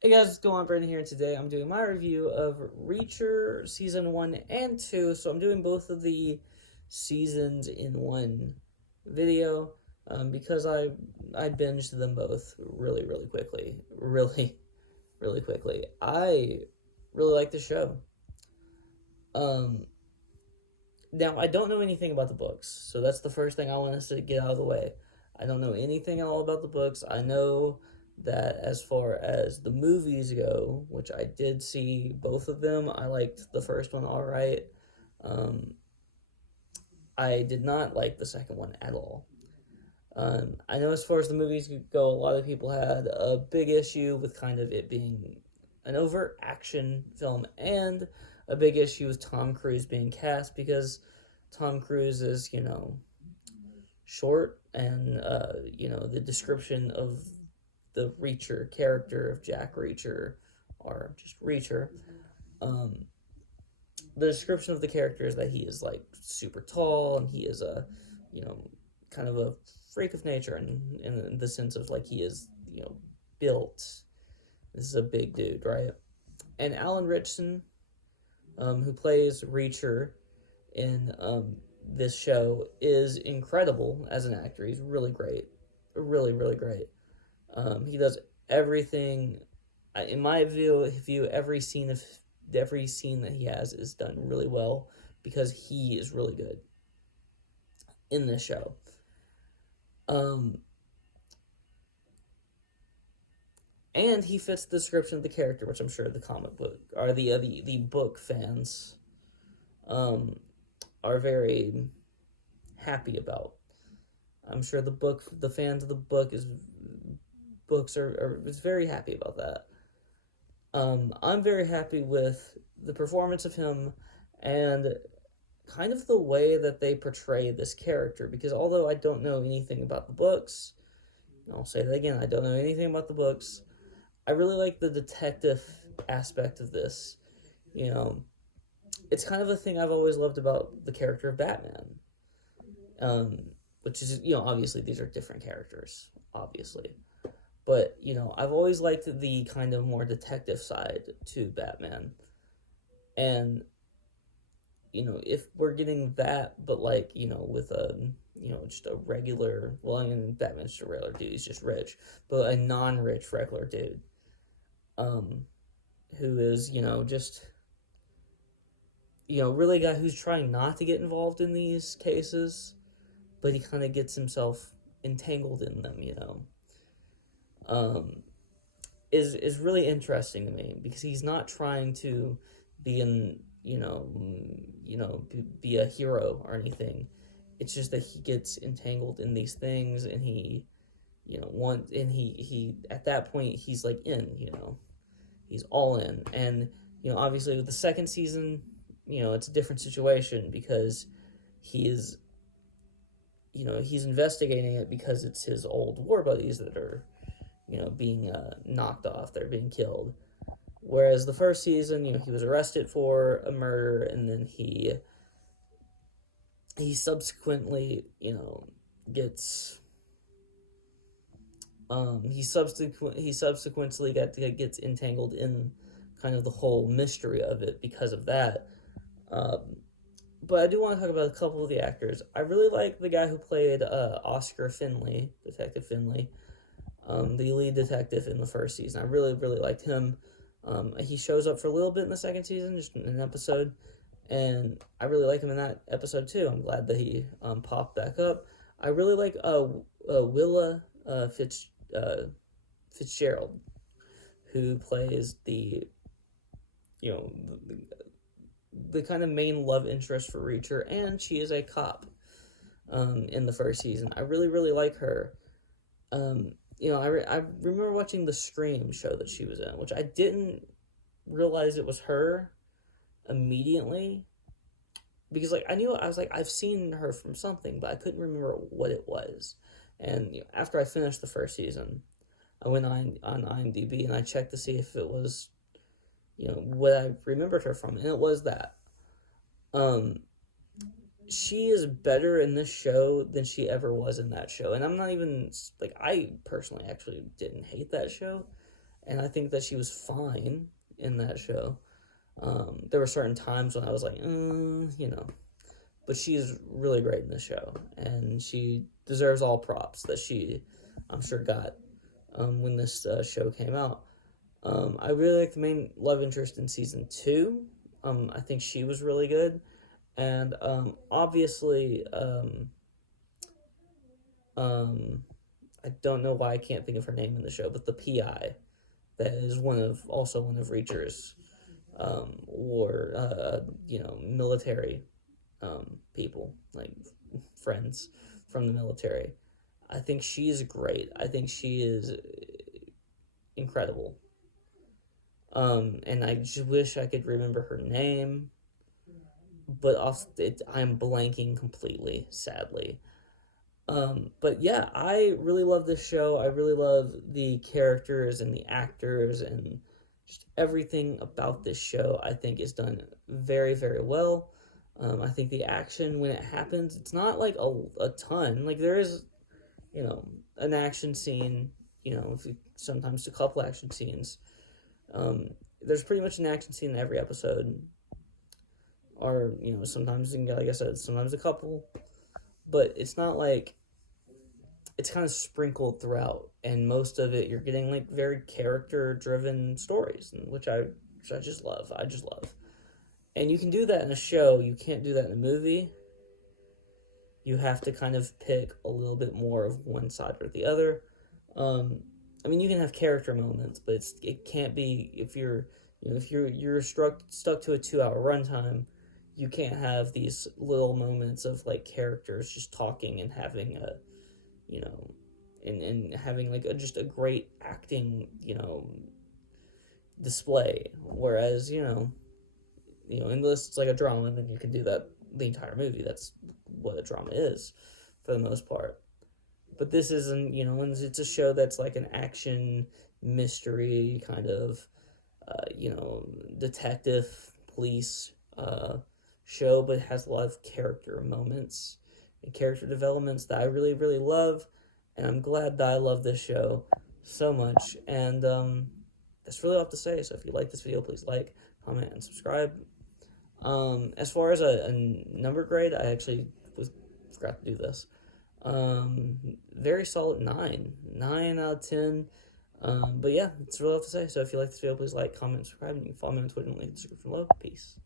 Hey guys, what's going on? Brandon here, and today I'm doing my review of Reacher Season 1 and 2. So I'm doing both of the seasons in one video because I binged them both really quickly. Really quickly. I really like the show. Um, Now, I don't know anything about the books, so that's the first thing I want us to get out of the way. I don't know anything at all about the books. I know that as far as the movies go, which I did see both of them, I liked the first one all right. Um, I did not like the second one at all. I know as far as the movies go, a lot of people had a big issue with kind of it being an overt action film and a big issue with Tom Cruise being cast because Tom Cruise is, short and, the description of the Reacher character of Jack Reacher or just Reacher. Um, the description of the character is that he is like super tall and he is a, you know, kind of a freak of nature in the sense of like he is, built. This is a big dude, right? And Alan Ritchson, who plays Reacher in this show, is incredible as an actor. He's really great, really great. He does everything. In my view, every scene that he has is done really well because he is really good in this show. Um, and he fits the description of the character, which I'm sure the comic book or the book fans um, are very happy about. I'm sure the fans of the books are is very happy about that. I'm very happy with the performance of him and kind of the way that they portray this character because although I don't know anything about the books, I'll say that again, I don't know anything about the books. I really like the detective aspect of this. You know, it's kind of a thing I've always loved about the character of Batman. Um, which is, obviously these are different characters, obviously. But, I've always liked the kind of more detective side to Batman. And, if we're getting that, but like, with just a regular, well, I mean, Batman's just a regular dude, he's just rich, but a non rich regular dude, um, who is, just, really a guy who's trying not to get involved in these cases, but he kind of gets himself entangled in them. Um, is really interesting to me because he's not trying to be in be a hero or anything. It's just that he gets entangled in these things and he want and he at that point he's like he's all in. And obviously with the second season, it's a different situation because he is he's investigating it because it's his old war buddies that are being knocked off, they're being killed. Whereas the first season, he was arrested for a murder, and then he subsequently, gets he subsequently gets entangled in kind of the whole mystery of it because of that. Um, but I do want to talk about a couple of the actors. I really like the guy who played Oscar Finley, Detective Finley, the lead detective in the first season. I really liked him. He shows up for a little bit in the second season, just in an episode, and I really like him in that episode too. I'm glad that he popped back up. I really like Willa Fitzgerald, who plays you know the, the kind of main love interest for Reacher, and she is a cop in the first season. I really like her. I remember watching the Scream show that she was in, which I didn't realize it was her immediately because like I was like I've seen her from something, but I couldn't remember what it was. And after I finished the first season, I went on IMDb and I checked to see if it was what I remembered her from, and it was that. Um, she is better in this show than she ever was in that show, and I'm not even like I personally actually didn't hate that show. and I think that she was fine in that show. There were certain times when I was like, but she's really great in the show, and she deserves all props that she, I'm sure, got when this show came out. I really like the main love interest in season 2. I think she was really good, and obviously, I don't know why I can't think of her name in the show, but the PI that is one of Reacher's war, military people, like friends from the military. I think she's great. I think she is incredible. And I just wish I could remember her name, but I'm blanking completely, sadly. But yeah, I really love this show. I really love the characters and the actors and just everything about this show. I think is done very, very well. I think the action when it happens, it's not like a ton. Like there is, an action scene. Sometimes a couple action scenes. There's pretty much an action scene in every episode, or sometimes, like I said, sometimes a couple. But it's not like it's kind of sprinkled throughout, and most of it you're getting like very character driven stories, which I just love. I just love. And you can do that in a show. You can't do that in a movie. You have to kind of pick a little bit more of one side or the other. I mean, you can have character moments, but it can't be if you're stuck to a 2 hour runtime. You can't have these little moments of like characters just talking and having a, and having like just a great acting, display. Whereas, unless it's like a drama, then you can do that the entire movie. That's what a drama is, for the most part. But this isn't, it's a show that's like an action mystery kind of, detective police show, but it has a lot of character moments and character developments that I really, really love. And I'm glad that I love this show so much. And that's really all I have to say. So if you like this video, please like, comment, and subscribe. As far as a number grade, I actually forgot to do this. Very solid 9 out of 10. But yeah, that's really all I have to say. So if you like this video, please like, comment, subscribe, and you can follow me on Twitter and link in the description below. Peace.